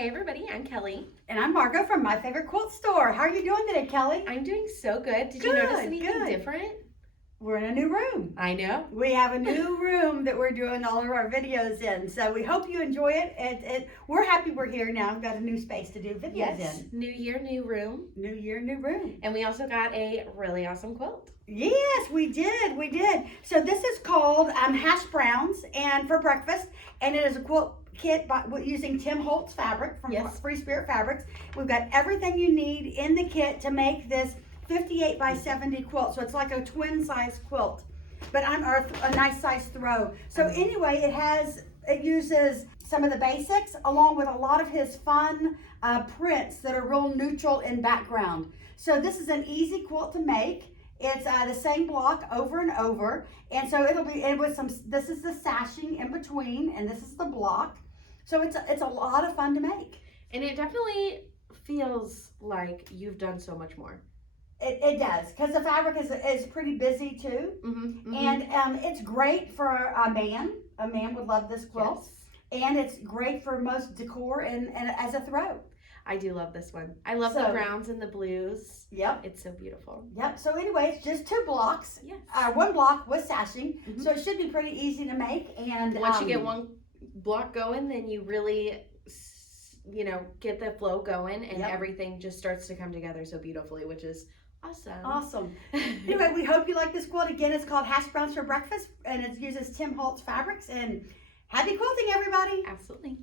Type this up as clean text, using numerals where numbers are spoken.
Hey everybody, I'm Kelly. And I'm Margo from My Favorite Quilt Store. How are you doing today, Kelly? I'm doing so good. Did you notice anything good. different? We're in a new room. I know. We have a new room that we're doing all of our videos in. So we hope you enjoy it. We're happy we're here now. We've got a new space to do videos in. New year, new room. New year, new room. And we also got a really awesome quilt. Yes, we did. We did. So this is called Hashbrowns and for breakfast. And it is a quilt kit using Holtz fabric from Free Spirit Fabrics. We've got everything you need in the kit to make this 58 by 70 quilt. So it's like a twin size quilt, but a nice size throw. So anyway, it uses some of the basics along with a lot of his fun prints that are real neutral in background. So this is an easy quilt to make. It's the same block over and over. And so this is the sashing in between, and this is the block. So it's a lot of fun to make. And it definitely feels like you've done so much more. It does, because the fabric is pretty busy too. And it's great for a man. A man would love this quilt. Yes. And it's great for most decor and as a throw. I do love this one. I love the browns and the blues. Yep. It's so beautiful. Yep. So anyway, it's just 2 blocks. Yes. One block with sashing. So it should be pretty easy to make. And once you get one block going, then you really, get the flow going and everything just starts to come together so beautifully, which is awesome. Awesome. Anyway, we hope you like this quilt. Again, it's called Hashbrowns for Breakfast, and it uses Holtz fabrics. And happy quilting, everybody. Absolutely.